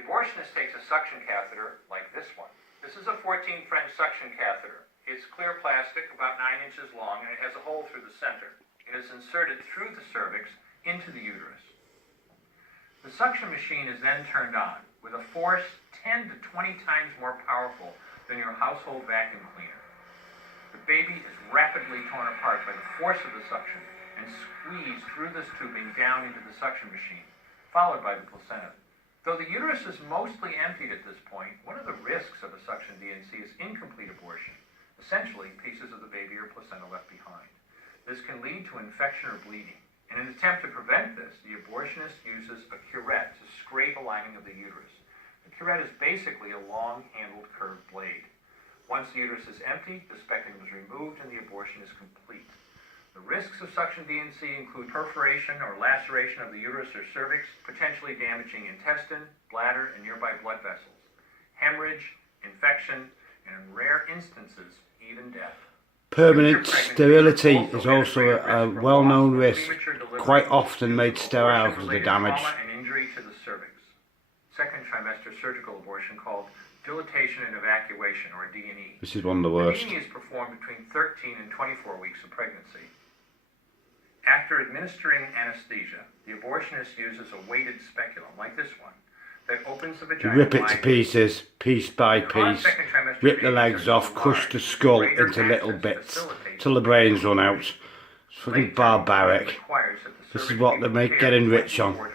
The abortionist takes a suction catheter like this one. This is a 14 French suction catheter. It's clear plastic, about 9 inches long, and it has a hole through the center. It is inserted through the cervix into the uterus. The suction machine is then turned on with a force 10 to 20 times more powerful than your household vacuum cleaner. The baby is rapidly torn apart by the force of the suction and squeezed through this tubing down into the suction machine, followed by the placenta. Though the uterus is mostly emptied at this point, one of the risks of a suction D&C is incomplete abortion. Essentially, pieces of the baby or placenta left behind. This can lead to infection or bleeding. In an attempt to prevent this, the abortionist uses a curette to scrape a lining of the uterus. The curette is basically a long-handled curved blade. Once the uterus is empty, the speculum is removed and the abortion is complete. The risks of suction D&C include perforation or laceration of the uterus or cervix, potentially damaging intestine, bladder, and nearby blood vessels, hemorrhage, infection, and in rare instances, even death. Permanent sterility is also a well-known risk, quite often made sterile because of the damage. And injury to the cervix. Second trimester surgical abortion called dilatation and evacuation, or D&E. This is one of the worst. D&E is performed between 13 and 24 weeks of pregnancy. After administering anesthesia, the abortionist uses a weighted speculum, like this one, that opens the vagina. Rip it to pieces, piece by piece, rip the legs off, crush the skull into little bits, till the brains run out. It's fucking barbaric. This is what they make getting rich on.